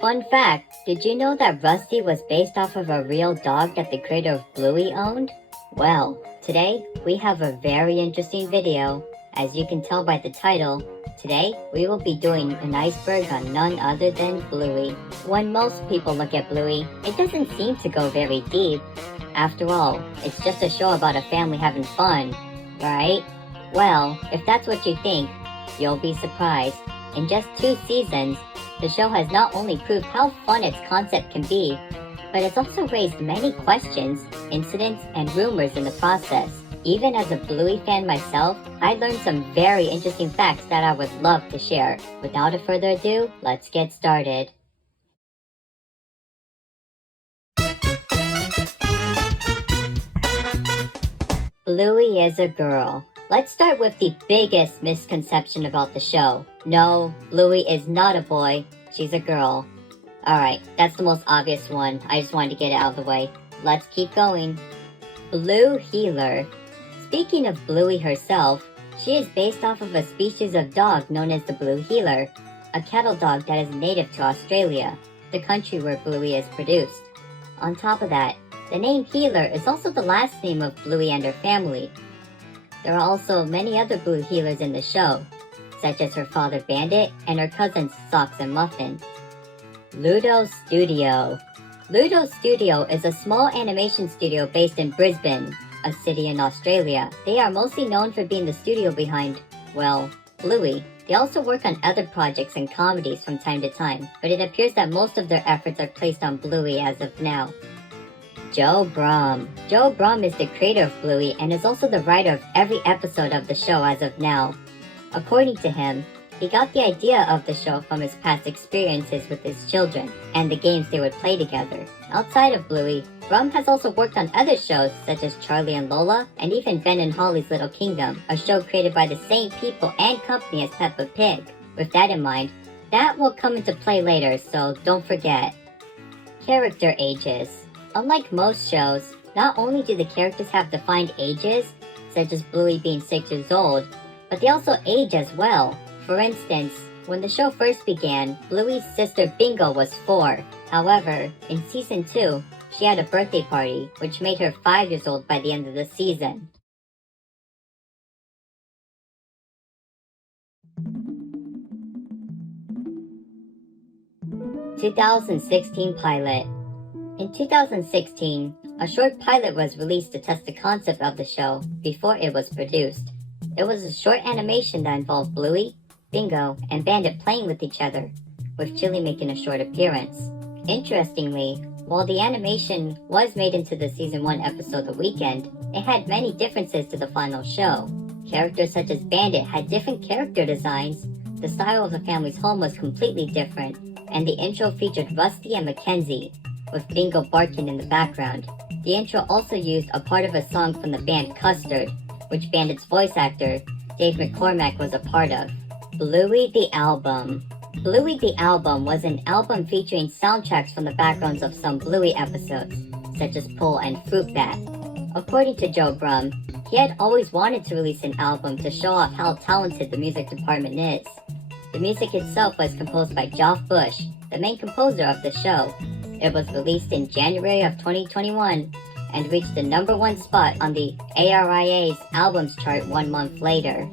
Fun fact, did you know that Rusty was based off of a real dog that the creator of Bluey owned? Well, today we have a very interesting video. As you can tell by the title, today we will be doing an iceberg on none other than Bluey. When most people look at Bluey, it doesn't seem to go very deep. After all, it's just a show about a family having fun, right? Well, if that's what you think, you'll be surprised. In just 2 seasons, the show has not only proved how fun its concept can be, but it's also raised many questions, incidents, and rumors in the process. Even as a Bluey fan myself, I learned some very interesting facts that I would love to share. Without further ado, let's get started. Bluey is a girl. Let's start with the biggest misconception about the show. No, Bluey is not a boy, she's a girl. Alright, that's the most obvious one. I just wanted to get it out of the way. Let's keep going. Blue Heeler. Speaking of Bluey herself, she is based off of a species of dog known as the Blue Heeler, a cattle dog that is native to Australia, the country where Bluey is produced. On top of that, the name Heeler is also the last name of Bluey and her family. There are also many other Blue Heelers in the show, such as her father Bandit and her cousins Socks and Muffin. Ludo Studio. Ludo Studio is a small animation studio based in Brisbane, a city in Australia. They are mostly known for being the studio behind, well, Bluey. They also work on other projects and comedies from time to time, but it appears that most of their efforts are placed on Bluey as of now. Joe Brumm. Joe Brumm is the creator of Bluey and is also the writer of every episode of the show as of now. According to him, he got the idea of the show from his past experiences with his children and the games they would play together. Outside of Bluey, Brumm has also worked on other shows such as Charlie and Lola and even Ben and Holly's Little Kingdom, a show created by the same people and company as Peppa Pig. With that in mind, that will come into play later, so don't forget. Character ages. Unlike most shows, not only do the characters have defined ages, such as Bluey being 6 years old, but they also age as well. For instance, when the show first began, Bluey's sister Bingo was 4. However, in Season 2, she had a birthday party, which made her 5 years old by the end of the season. (2016) Pilot. In 2016, a short pilot was released to test the concept of the show before it was produced. It was a short animation that involved Bluey, Bingo, and Bandit playing with each other, with Chili making a short appearance. Interestingly, while the animation was made into the Season 1 episode The Weekend, it had many differences to the final show. Characters such as Bandit had different character designs, the style of the family's home was completely different, and the intro featured Rusty and Mackenzie, with Bingo barking in the background. The intro also used a part of a song from the band Custard, which Bandit's voice actor, Dave McCormack, was a part of. Bluey the Album. Bluey the Album was an album featuring soundtracks from the backgrounds of some Bluey episodes, such as Pull and Fruit Bat. According to Joe Brumm, he had always wanted to release an album to show off how talented the music department is. The music itself was composed by Geoff Bush, the main composer of the show. It was released in January of 2021 and reached the #1 spot on the ARIA's albums chart 1 month later.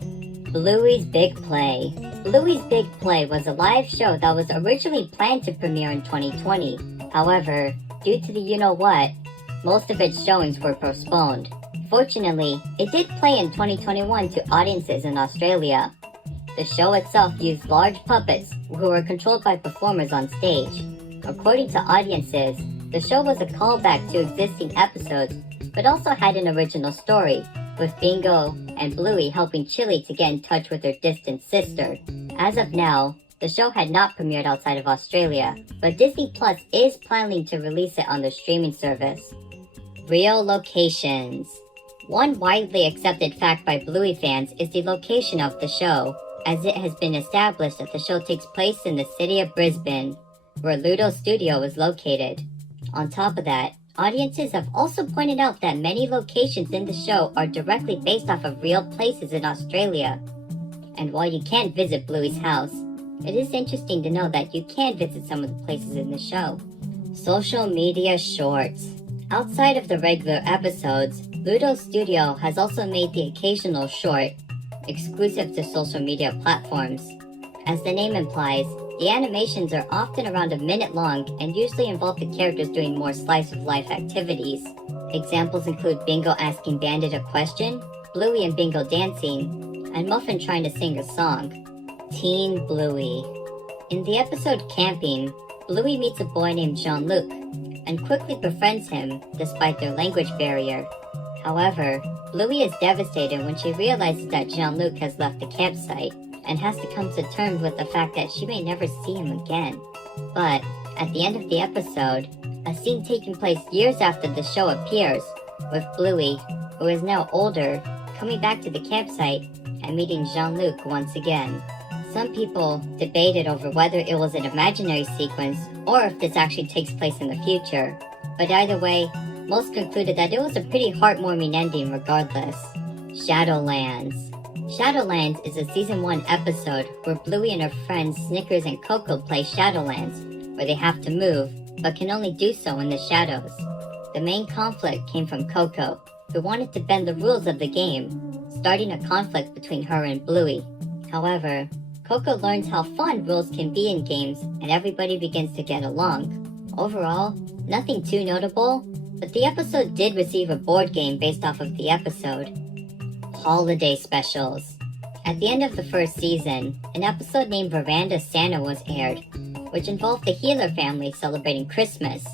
Bluey's Big Play. Bluey's Big Play was a live show that was originally planned to premiere in 2020. However, due to the you-know-what, most of its showings were postponed. Fortunately, it did play in 2021 to audiences in Australia. The show itself used large puppets who were controlled by performers on stage. According to audiences, the show was a callback to existing episodes, but also had an original story, with Bingo and Bluey helping Chili to get in touch with her distant sister. As of now, the show had not premiered outside of Australia, but Disney Plus is planning to release it on their streaming service. Real locations. One widely accepted fact by Bluey fans is the location of the show, as it has been established that the show takes place in the city of Brisbane, where Ludo Studio is located. On top of that, audiences have also pointed out that many locations in the show are directly based off of real places in Australia. And while you can't visit Bluey's house, it is interesting to know that you can visit some of the places in the show. Social media shorts. Outside of the regular episodes, Ludo Studio has also made the occasional short, exclusive to social media platforms. As the name implies, the animations are often around a minute long and usually involve the characters doing more slice-of-life activities. Examples include Bingo asking Bandit a question, Bluey and Bingo dancing, and Muffin trying to sing a song. Teen Bluey. In the episode Camping, Bluey meets a boy named Jean-Luc and quickly befriends him despite their language barrier. However, Bluey is devastated when she realizes that Jean-Luc has left the campsite and has to come to terms with the fact that she may never see him again. But at the end of the episode, a scene taking place years after the show appears, with Bluey, who is now older, coming back to the campsite and meeting Jean-Luc once again. Some people debated over whether it was an imaginary sequence or if this actually takes place in the future, but either way, most concluded that it was a pretty heartwarming ending regardless. Shadowlands. Shadowlands is a Season 1 episode where Bluey and her friends Snickers and Coco play Shadowlands, where they have to move, but can only do so in the shadows. The main conflict came from Coco, who wanted to bend the rules of the game, starting a conflict between her and Bluey. However, Coco learns how fun rules can be in games and everybody begins to get along. Overall, nothing too notable, but the episode did receive a board game based off of the episode. Holiday specials. At the end of the first season, an episode named Veranda Santa was aired, which involved the Healer family celebrating Christmas.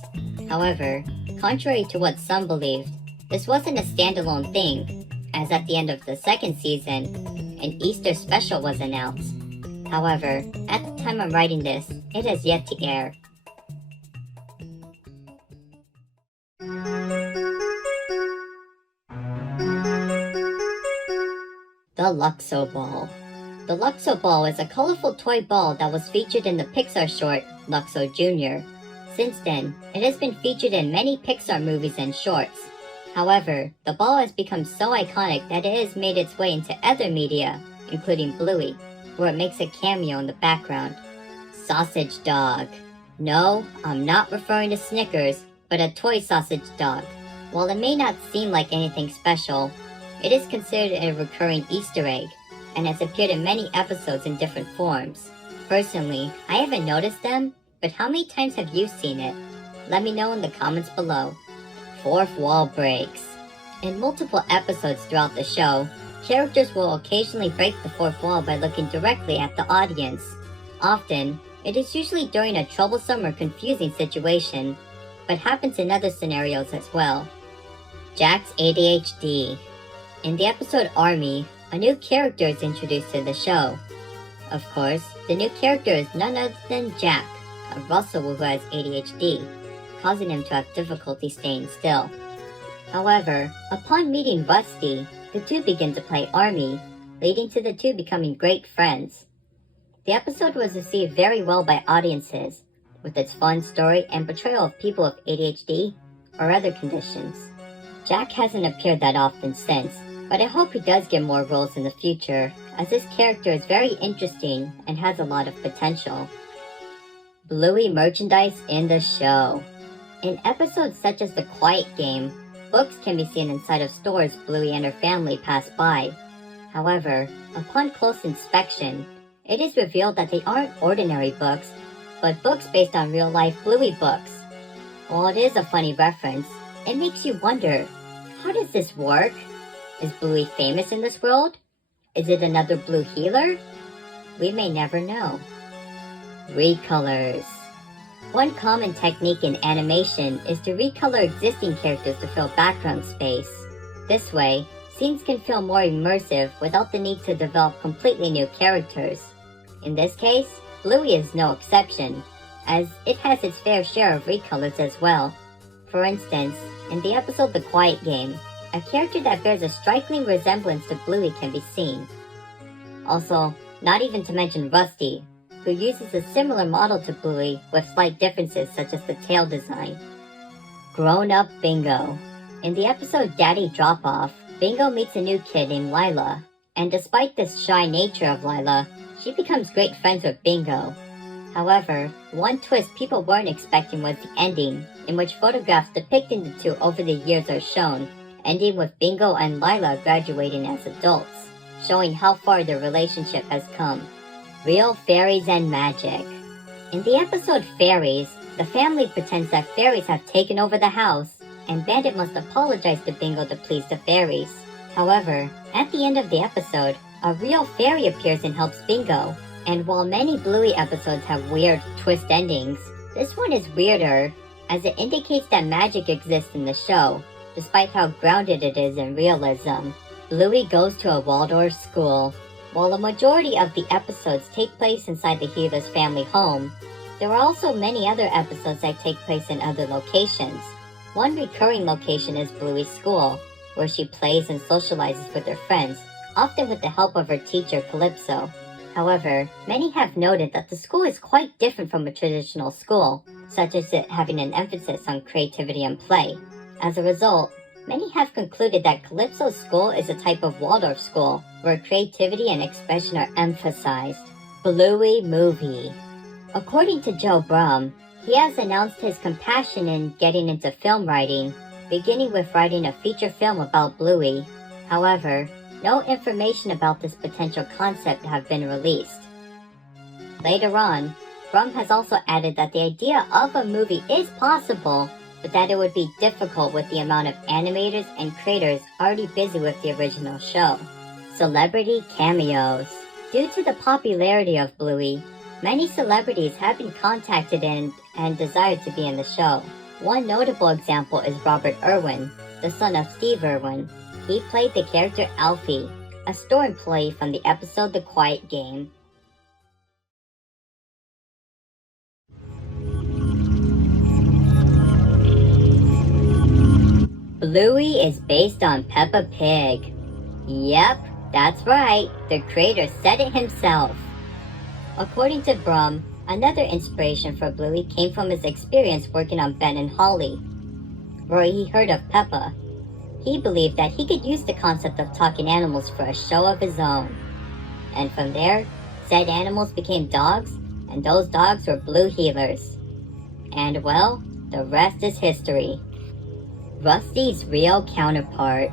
However, contrary to what some believed, this wasn't a standalone thing, as at the end of the second season, an Easter special was announced. However, at the time I'm writing this, it has yet to air. The Luxo Ball. The Luxo Ball is a colorful toy ball that was featured in the Pixar short, Luxo Jr. Since then, it has been featured in many Pixar movies and shorts. However, the ball has become so iconic that it has made its way into other media, including Bluey, where it makes a cameo in the background. Sausage Dog. No, I'm not referring to Snickers, but a toy sausage dog. While it may not seem like anything special, it is considered a recurring Easter egg, and has appeared in many episodes in different forms. Personally, I haven't noticed them, but how many times have you seen it? Let me know in the comments below. Fourth wall breaks. In multiple episodes throughout the show, characters will occasionally break the fourth wall by looking directly at the audience. Often, it is usually during a troublesome or confusing situation, but happens in other scenarios as well. Jack's ADHD. In the episode Army, a new character is introduced to the show. Of course, the new character is none other than Jack, a Russell who has ADHD, causing him to have difficulty staying still. However, upon meeting Rusty, the two begin to play Army, leading to the two becoming great friends. The episode was received very well by audiences, with its fun story and portrayal of people with ADHD or other conditions. Jack hasn't appeared that often since, but I hope he does get more roles in the future, as this character is very interesting and has a lot of potential. Bluey merchandise in the show. In episodes such as The Quiet Game, books can be seen inside of stores Bluey and her family pass by. However, upon close inspection, it is revealed that they aren't ordinary books, but books based on real-life Bluey books. While it is a funny reference, it makes you wonder, how does this work? Is Bluey famous in this world? Is it another Blue healer? We may never know. Recolors. One common technique in animation is to recolor existing characters to fill background space. This way, scenes can feel more immersive without the need to develop completely new characters. In this case, Bluey is no exception, as it has its fair share of recolors as well. For instance, in the episode The Quiet Game, a character that bears a striking resemblance to Bluey can be seen. Also, not even to mention Rusty, who uses a similar model to Bluey with slight differences such as the tail design. Grown-up Bingo. In the episode Daddy Drop-Off, Bingo meets a new kid named Lila, and despite the shy nature of Lila, she becomes great friends with Bingo. However, one twist people weren't expecting was the ending, in which photographs depicting the two over the years are shown, ending with Bingo and Lila graduating as adults, showing how far their relationship has come. Real fairies and magic. In the episode Fairies, the family pretends that fairies have taken over the house, and Bandit must apologize to Bingo to please the fairies. However, at the end of the episode, a real fairy appears and helps Bingo. And while many Bluey episodes have weird twist endings, this one is weirder, as it indicates that magic exists in the show, despite how grounded it is in realism. Bluey goes to a Waldorf school. While a majority of the episodes take place inside the healer's family home, there are also many other episodes that take place in other locations. One recurring location is Bluey's school, where she plays and socializes with her friends, often with the help of her teacher Calypso. However, many have noted that the school is quite different from a traditional school, such as it having an emphasis on creativity and play. As a result, many have concluded that Calypso's school is a type of Waldorf school, where creativity and expression are emphasized. Bluey movie. According to Joe Brum, he has announced his compassion in getting into film writing, beginning with writing a feature film about Bluey. However, no information about this potential concept have been released. Later on, Brum has also added that the idea of a movie is possible, but that it would be difficult with the amount of animators and creators already busy with the original show. Celebrity cameos. Due to the popularity of Bluey, many celebrities have been contacted and desired to be in the show. One notable example is Robert Irwin, the son of Steve Irwin. He played the character Alfie, a store employee from the episode The Quiet Game. Bluey is based on Peppa Pig. Yep, that's right, the creator said it himself. According to Brum, another inspiration for Bluey came from his experience working on Ben and Holly, where he heard of Peppa. He believed that he could use the concept of talking animals for a show of his own. And from there, said animals became dogs, and those dogs were Blue healers. And well, the rest is history. Rusty's real counterpart.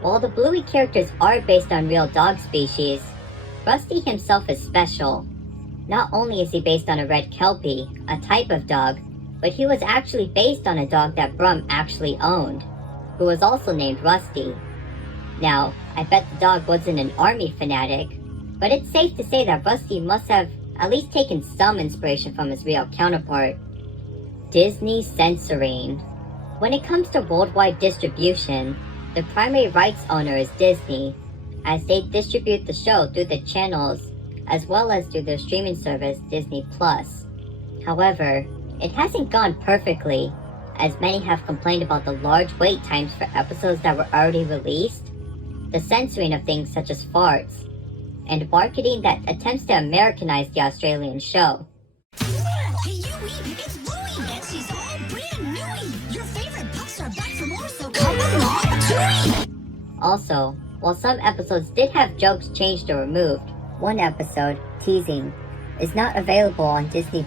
While the Bluey characters are based on real dog species, Rusty himself is special. Not only is he based on a red Kelpie, a type of dog, but he was actually based on a dog that Brum actually owned, who was also named Rusty. Now, I bet the dog wasn't an army fanatic, but it's safe to say that Rusty must have at least taken some inspiration from his real counterpart. Disney censoring. When it comes to worldwide distribution, the primary rights owner is Disney, as they distribute the show through the channels as well as through their streaming service Disney+. However, it hasn't gone perfectly, as many have complained about the large wait times for episodes that were already released, the censoring of things such as farts, and marketing that attempts to Americanize the Australian show. Hey, Yui, it's Bluey, and she's all brand newy. Your favorite pups are back for more, so come along, Chewy! Also, while some episodes did have jokes changed or removed, one episode, Teasing, is not available on Disney+.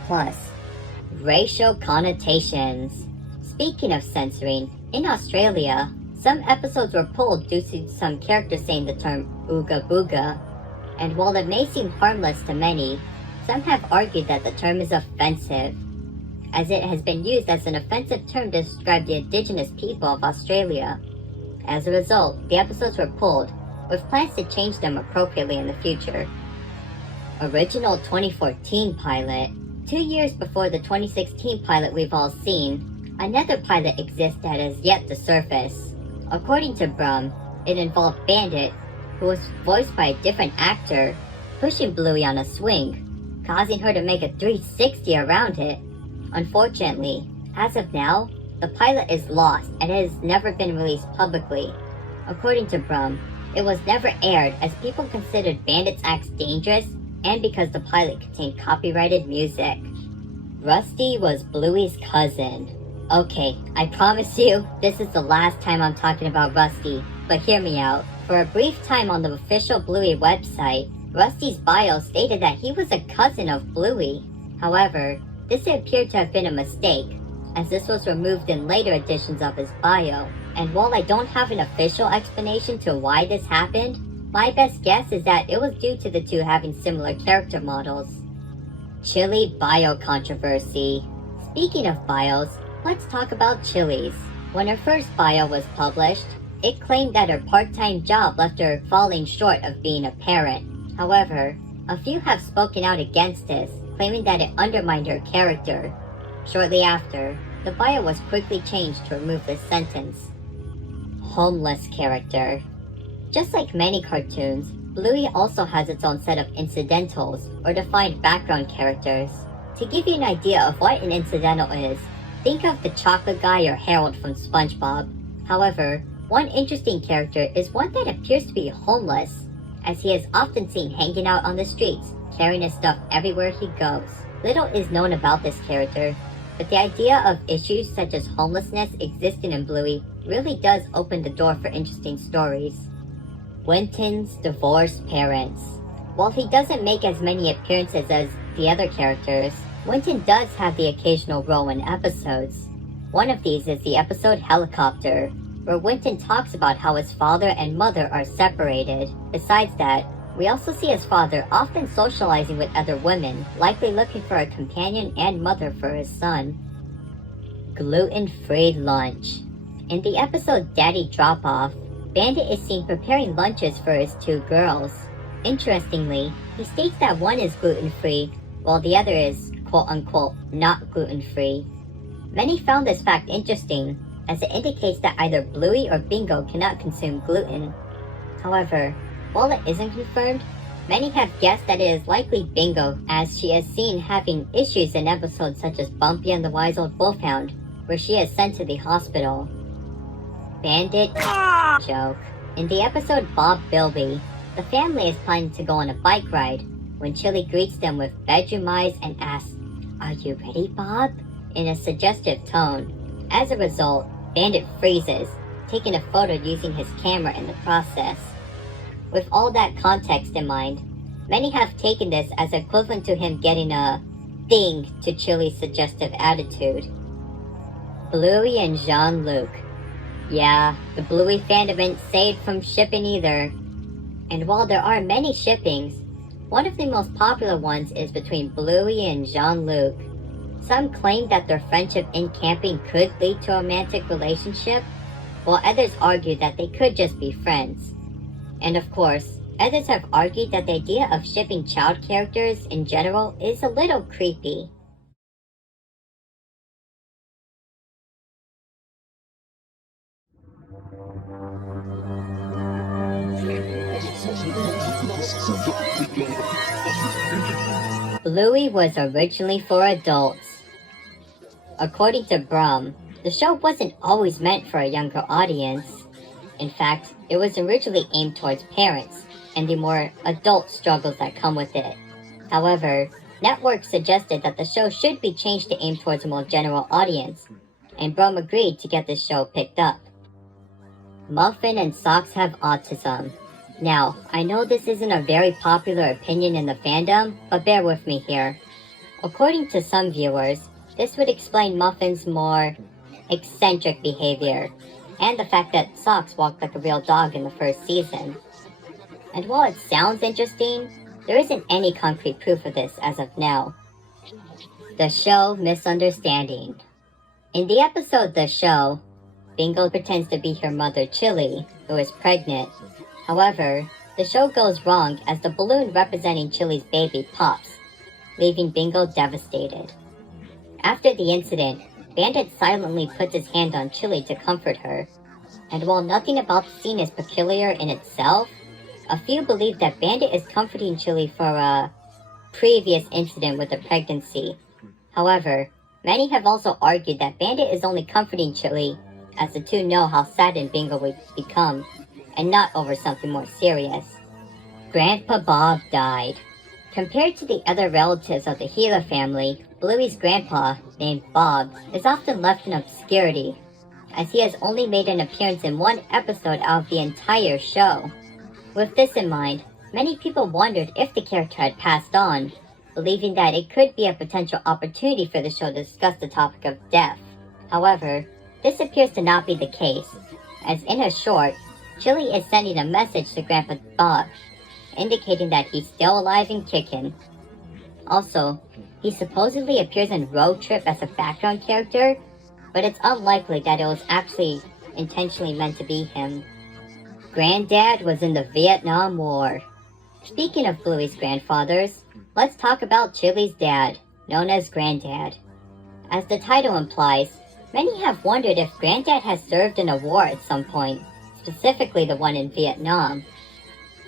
Racial connotations. Speaking of censoring, in Australia, some episodes were pulled due to some characters saying the term ooga booga, and while it may seem harmless to many, some have argued that the term is offensive, as it has been used as an offensive term to describe the indigenous people of Australia. As a result, the episodes were pulled, with plans to change them appropriately in the future. Original 2014 pilot. 2 years before the 2016 pilot we've all seen, another pilot exists that has yet to surface. According to Brum, it involved Bandit, who was voiced by a different actor, pushing Bluey on a swing, causing her to make a 360 around it. Unfortunately, as of now, the pilot is lost and has never been released publicly. According to Brum, it was never aired as people considered Bandit's acts dangerous and because the pilot contained copyrighted music. Rusty was Bluey's cousin. Okay, I promise you, this is the last time I'm talking about Rusty, but hear me out. For a brief time on the official Bluey website, Rusty's bio stated that he was a cousin of Bluey. However, this appeared to have been a mistake, as this was removed in later editions of his bio. And while I don't have an official explanation to why this happened, my best guess is that it was due to the two having similar character models. Chili bio controversy. Speaking of bios, let's talk about Chili's. When her first bio was published, it claimed that her part-time job left her falling short of being a parent. However, a few have spoken out against this, claiming that it undermined her character. Shortly after, the bio was quickly changed to remove this sentence. Homeless character. Just like many cartoons, Bluey also has its own set of incidentals, or defined background characters. To give you an idea of what an incidental is, think of the chocolate guy or Harold from SpongeBob. However, one interesting character is one that appears to be homeless, as he is often seen hanging out on the streets, carrying his stuff everywhere he goes. Little is known about this character, but the idea of issues such as homelessness existing in Bluey really does open the door for interesting stories. Winton's divorced parents. While he doesn't make as many appearances as the other characters, Winton does have the occasional role in episodes. One of these is the episode Helicopter, where Winton talks about how his father and mother are separated. Besides that, we also see his father often socializing with other women, likely looking for a companion and mother for his son. Gluten-free lunch. In the episode Daddy Drop-Off, Bandit is seen preparing lunches for his two girls. Interestingly, he states that one is gluten-free, while the other is quote-unquote not gluten-free. Many found this fact interesting, as it indicates that either Bluey or Bingo cannot consume gluten. However, while it isn't confirmed, many have guessed that it is likely Bingo, as she is seen having issues in episodes such as Bumpy and the Wise Old Wolfhound, where she is sent to the hospital. Bandit joke. In the episode Bob Bilby, the family is planning to go on a bike ride when Chili greets them with bedroom eyes and asks, "Are you ready, Bob?" in a suggestive tone. As a result, Bandit freezes, taking a photo using his camera in the process. With all that context in mind, many have taken this as equivalent to him getting a ding to Chili's suggestive attitude. Bluey and Jean-Luc. Yeah, the Bluey fandom ain't saved from shipping either. And while there are many shippings, one of the most popular ones is between Bluey and Jean-Luc. Some claim that their friendship in camping could lead to a romantic relationship, while others argue that they could just be friends. And of course, others have argued that the idea of shipping child characters in general is a little creepy. Bluey was originally for adults. According to Brum, the show wasn't always meant for a younger audience. In fact, it was originally aimed towards parents and the more adult struggles that come with it. However, networks suggested that the show should be changed to aim towards a more general audience, and Brum agreed to get this show picked up. Muffin and Socks have autism. Now, I know this isn't a very popular opinion in the fandom, but bear with me here. According to some viewers, this would explain Muffin's more eccentric behavior, and the fact that Socks walked like a real dog in the first season. And while it sounds interesting, there isn't any concrete proof of this as of now. The show Misunderstanding. In the episode The Show, Bingo pretends to be her mother Chili, who is pregnant. However, the show goes wrong as the balloon representing Chili's baby pops, leaving Bingo devastated. After the incident, Bandit silently puts his hand on Chili to comfort her, and while nothing about the scene is peculiar in itself, a few believe that Bandit is comforting Chili for a previous incident with the pregnancy. However, many have also argued that Bandit is only comforting Chili as the two know how saddened Bingo would become, and not over something more serious. Grandpa Bob died. Compared to the other relatives of the Gila family, Bluey's grandpa, named Bob, is often left in obscurity, as he has only made an appearance in one episode out of the entire show. With this in mind, Many people wondered if the character had passed on, believing that it could be a potential opportunity for the show to discuss the topic of death. However, this appears to not be the case, as in a short, Chili is sending a message to Grandpa Bob, indicating that he's still alive and kicking. Also, he supposedly appears in Road Trip as a background character, but it's unlikely that it was actually intentionally meant to be him. Granddad was in the Vietnam War. Speaking of Bluey's grandfathers, let's talk about Chili's dad, known as Granddad. As the title implies, many have wondered if Granddad has served in a war at some point, specifically the one in Vietnam.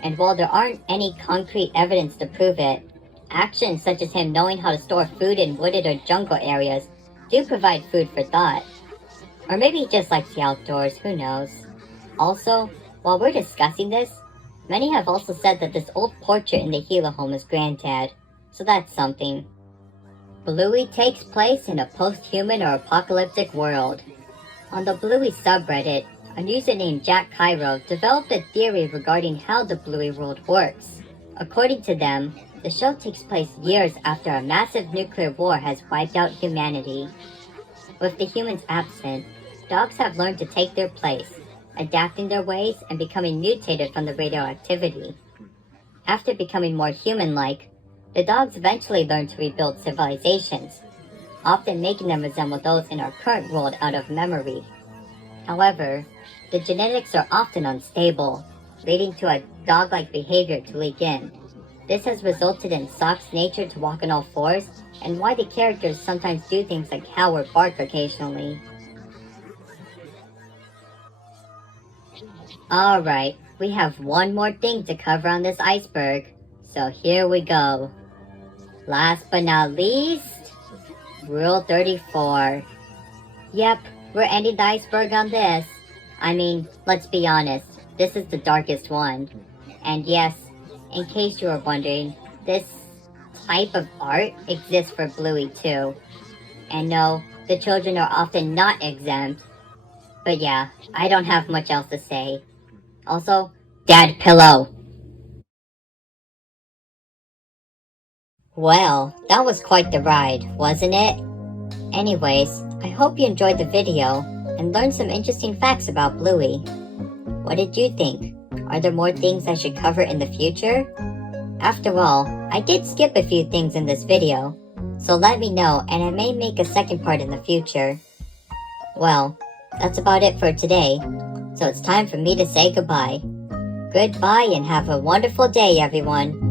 And while there aren't any concrete evidence to prove it, actions such as him knowing how to store food in wooded or jungle areas do provide food for thought. Or maybe he just likes the outdoors, who knows. Also, while we're discussing this, many have also said that this old portrait in the Gila home is Granddad, so that's something. Bluey takes place in a post-human or apocalyptic world. On the Bluey subreddit, a user named Jack Cairo developed a theory regarding how the Bluey world works. According to them, the show takes place years after a massive nuclear war has wiped out humanity. With the humans absent, dogs have learned to take their place, adapting their ways and becoming mutated from the radioactivity. After becoming more human-like, the dogs eventually learn to rebuild civilizations, often making them resemble those in our current world out of memory. However, the genetics are often unstable, leading to a dog-like behavior to leak in. This has resulted in Sock's nature to walk on all fours, and why the characters sometimes do things like howl or bark occasionally. Alright, we have one more thing to cover on this iceberg, so here we go. Last but not least, Rule 34. Yep, we're ending the iceberg on this. I mean, let's be honest, this is the darkest one. And yes, in case you were wondering, this type of art exists for Bluey too. And no, the children are often not exempt. But yeah, I don't have much else to say. Also, Dad Pillow. Well, that was quite the ride, wasn't it? Anyways, I hope you enjoyed the video and learned some interesting facts about Bluey. What did you think? Are there more things I should cover in the future? After all, I did skip a few things in this video, so let me know and I may make a second part in the future. Well, that's about it for today, so it's time for me to say goodbye. Goodbye and have a wonderful day, everyone.